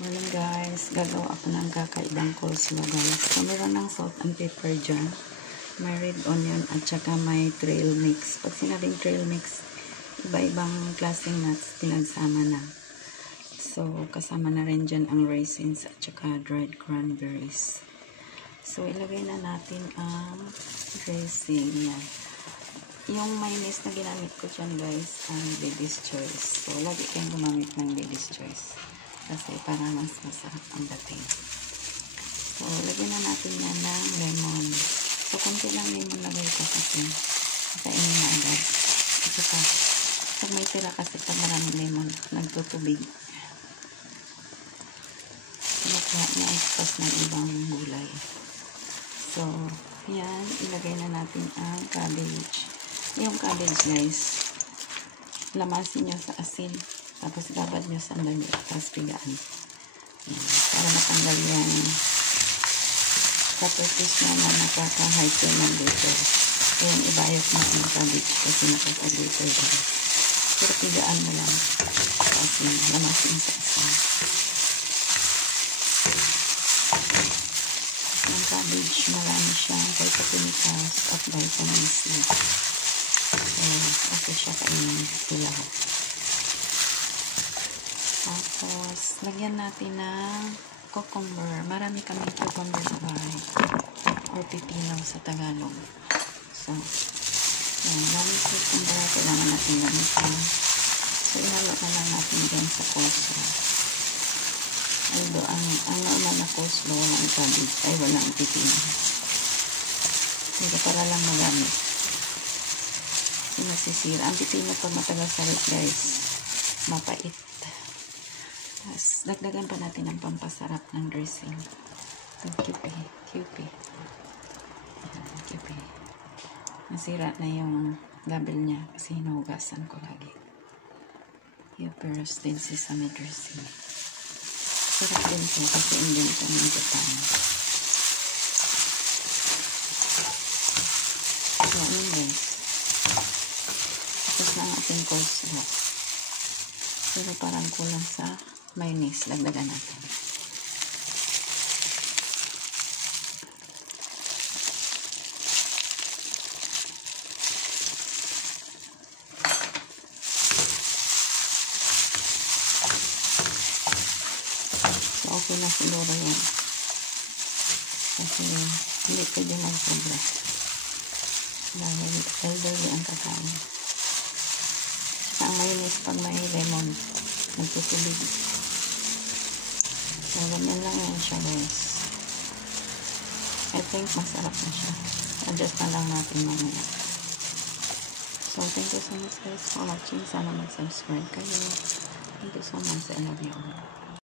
Morning guys, gagawa ako ng kakaibang coleslaw guys. So meron ng salt and pepper dyan, may red onion at saka may trail mix. Pag sinabing trail mix, iba-ibang klaseng nuts pinagsama na. So kasama na rin dyan ang raisins at saka dried cranberries. So ilagay na natin ang dressing yan. Yung mayonnaise na ginamit ko dyan guys, ang Baby's Choice. So lagi kayong gumamit ng Baby's Choice kasi para mas masarap ang dating. So lagyan na natin yan ng lemon. So konti lang lemon lagay ko kasi kainin na agad. At saka pag may tira kasi pag maraming lemon, nagtutubig. Nakuha niya ang sauce ng ibang gulay. So yan, ilagay na natin ang cabbage. Yung cabbage guys, lamasin nyo sa asin, tapos babad nyo sa dami, tapos pigaan. Yan, para matanggal yung properties na nakaka-hyper ng glitter. Ayan, ibayot mo ang cabbage kasi nakaka-glitter din. Pero pigaan mo lang sa asin, lamasin sa asin. Ang cabbage, marami siyang phytochemicals at vitamin C. So, okay siya kainin sila. Tapos, lagyan natin ng cucumber. Marami kami cucumber sa bahay. Or pipino sa Tagalog. So, yan. Maraming cucumber. Kailangan natin gamitin. So, ihalo na lang natin dyan sa coleslaw. Although, ang normal na coleslaw, walang cabbage, ay walang pipino. Pero para lang magamit. Nasisira. Ang pipino pag matagal sa rep guys, mapait. Tapos, dagdagan pa natin ang pampasarap ng dressing. Ito, QP. Nasira na yung label niya kasi hinugasan ko lagi. Peros din sesame dressing. Sarap din ito kasi hindi ito ng Japan. So, ayun guys. Tapos na ang ating coleslaw. Pero parang kulang sa mayonnaise. Lagdagan natin. So, okay na siguro yan. Kasi hindi pwede mag-sobra. Dahil elderly ang kakain. Ang mayonnaise pag may lemon, nagtutubig. So, ganyan lang yan siya guys. I think masarap na siya. Adjust na lang natin mamaya. So, thank you so much guys for watching. Sana mag-subscribe kayo. Thank you so much. I love you all.